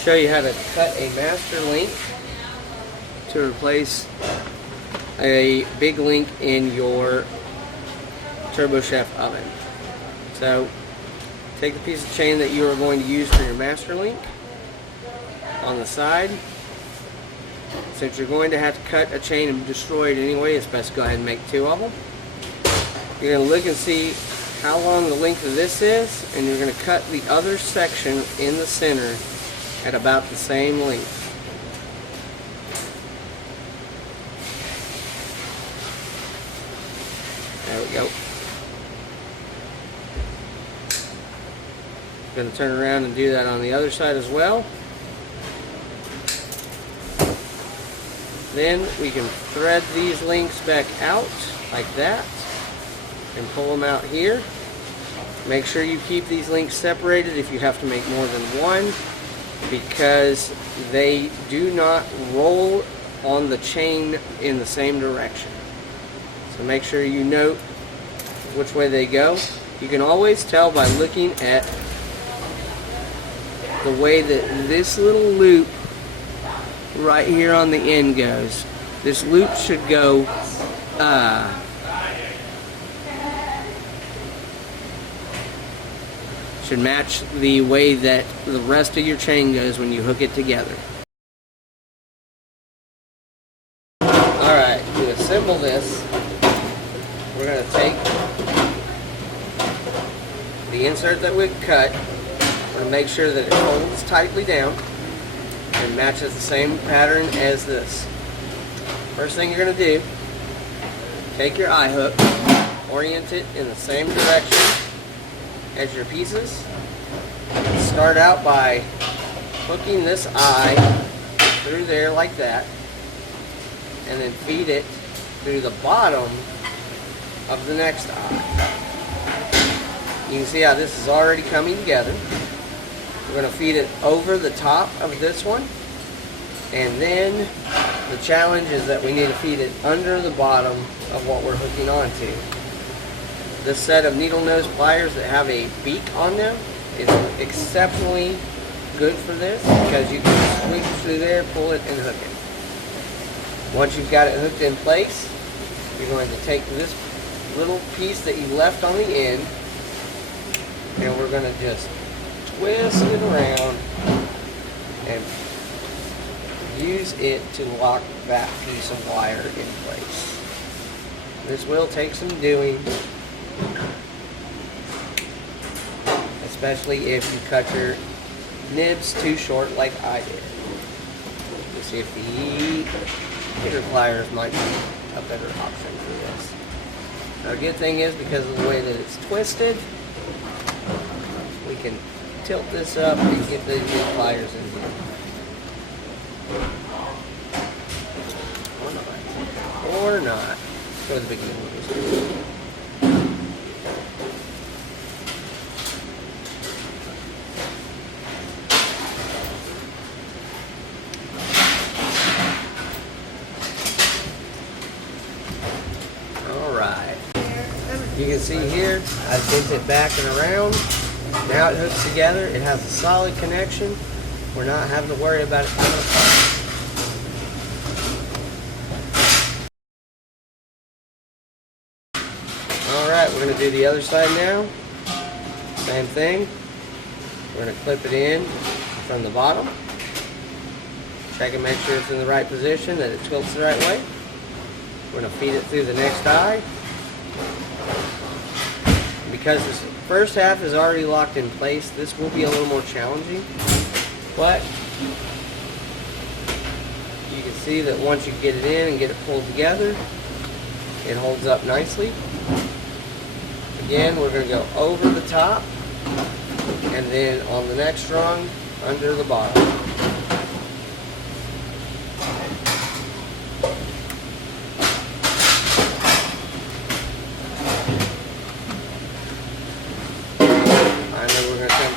show you how to cut a master link to replace a big link in your Turbo Chef oven. So take the piece of chain that you are going to use for your master link on the side. Since you're going to have to cut a chain and destroy it anyway, it's best to go ahead and make 2 of them. You're going to look and see how long the length of this is, and you're going to cut the other section in the center at about the same length. There we go. Going to turn around and do that on the other side as well. Then we can thread these links back out like that and pull them out here. Make sure you keep these links separated if you have to make more than one, because they do not roll on the chain in the same direction. So make sure you note which way they go. You can always tell by looking at the way that this little loop right here on the end goes. This loop should go should match the way that the rest of your chain goes when you hook it together. Alright, to assemble this, we're going to take the insert that we cut. We're going to make sure that it holds tightly down and matches the same pattern as this. First thing you're going to do, take your eye hook, orient it in the same direction as your pieces. Start out by hooking this eye through there like that, and then feed it through the bottom of the next eye. You can see how this is already coming together. We're going to feed it over the top of this one, and then the challenge is that we need to feed it under the bottom of what we're hooking onto. This set of needle nose pliers that have a beak on them is exceptionally good for this, because you can squeeze through there, pull it, and hook it. Once you've got it hooked in place, you're going to take this little piece that you left on the end, and we're going to just twist it around and use it to lock that piece of wire in place. This will take some doing, especially if you cut your nibs too short like I did. Let's see if the hitter pliers might be a better option for this. Now, the good thing is, because of the way that it's twisted, we can tilt this up and get these new pliers in here. Or not. Go to the beginning of this. Alright. You can see here, I bent it back and around. Now it hooks together. It has a solid connection. We're not having to worry about it coming apart. Alright, we're going to do the other side now. Same thing. We're going to clip it in from the bottom. Check and make sure it's in the right position, that it tilts the right way. We're going to feed it through the next eye. Because this first half is already locked in place, this will be a little more challenging. But you can see that once you get it in and get it pulled together, it holds up nicely. Again, we're going to go over the top, and then on the next rung, under the bottom.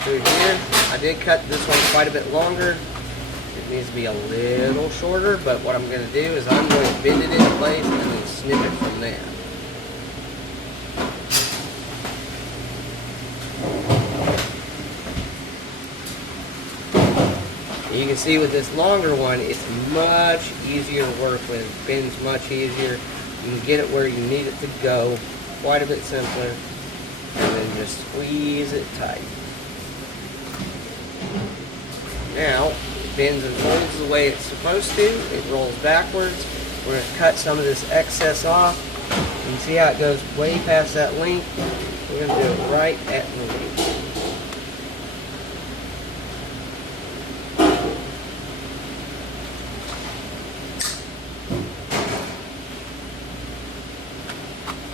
Through here. I did cut this one quite a bit longer. It needs to be a little shorter, but what I'm going to do is I'm going to bend it into place and then snip it from there. You can see with this longer one, it's much easier to work with. It bends much easier. You can get it where you need it to go. Quite a bit simpler. And then just squeeze it tight. Now, it bends and folds the way it's supposed to. It rolls backwards. We're going to cut some of this excess off. You can see how it goes way past that length. We're going to do it right at the length.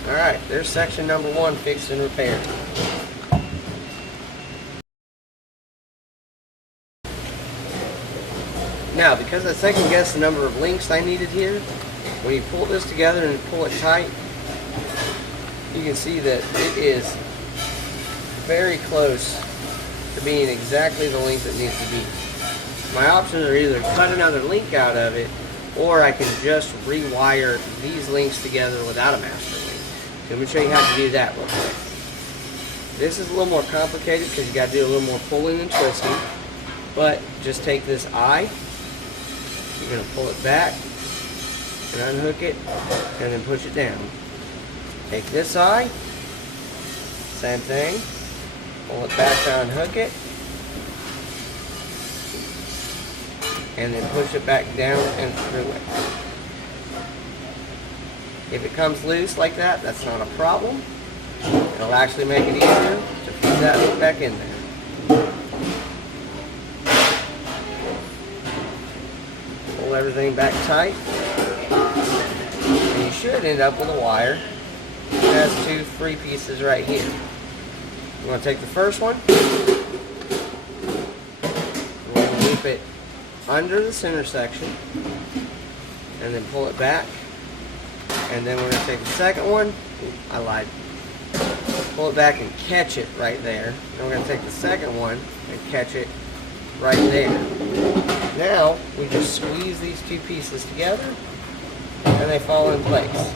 Alright, there's section number 1 fixed and repaired. Now, because I second guessed the number of links I needed here, when you pull this together and pull it tight, you can see that it is very close to being exactly the length it needs to be. My options are either cut another link out of it, or I can just rewire these links together without a master link. So let me show you how to do that real quick. This is a little more complicated because you got to do a little more pulling and twisting, but just take this eye. You're going to pull it back and unhook it and then push it down. Take this eye, same thing, pull it back to unhook it, and then push it back down and through it. If it comes loose like that, that's not a problem. It'll actually make it easier to put that hook back in there. Pull everything back tight. And you should end up with a wire that has 2 free pieces right here. You want to take the first one. We're going to loop it under the center section and then pull it back. And then we're going to take the second one. I lied. Pull it back and catch it right there. Then we're going to take the second one and catch it right there. Now, we just squeeze these 2 pieces together and they fall in place.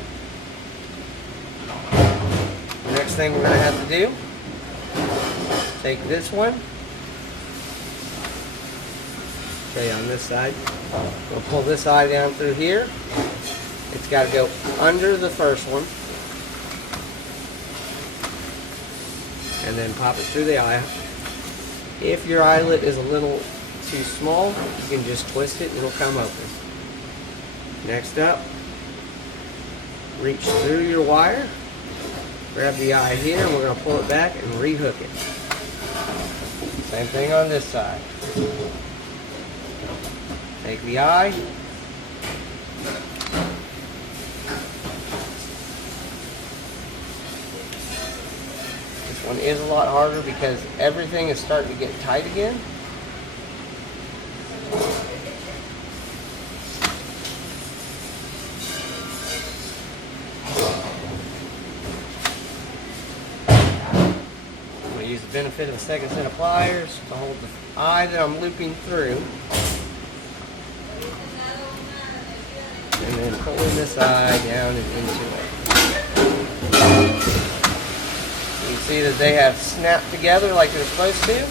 The next thing we're going to have to do, take this one. Okay, on this side. We'll pull this eye down through here. It's got to go under the first one. And then pop it through the eye. If your eyelet is a little too small, you can just twist it and it'll come open. Next up, reach through your wire, grab the eye here, and we're going to pull it back and rehook it. Same thing on this side. Take the eye, this one is a lot harder because everything is starting to get tight again. I'm going to use the benefit of the second set of pliers to hold the eye that I'm looping through. And then pulling this eye down and into it. You can see that they have snapped together like they're supposed to.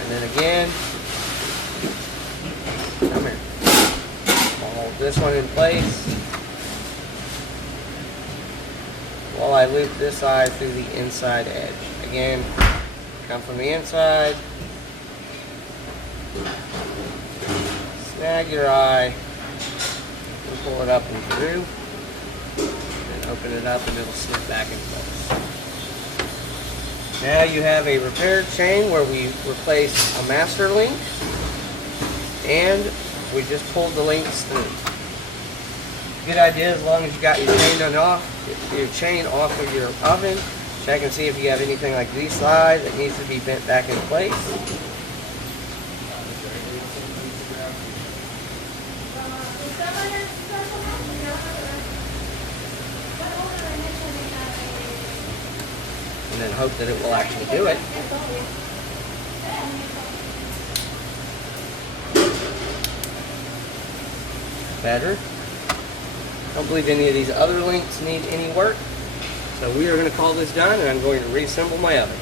And then again, come here. I'll hold this one in place while I loop this eye through the inside edge. Again, come from the inside, snag your eye, and pull it up and through, and open it up and it'll snip back in place. Now you have a repaired chain where we replaced a master link and we just pulled the links through. Good idea as long as you got your chain off of your oven. Check and see if you have anything like this side that needs to be bent back in place. And then hope that it will actually do it. Better. Don't believe any of these other links need any work. So we are going to call this done and I'm going to reassemble my oven.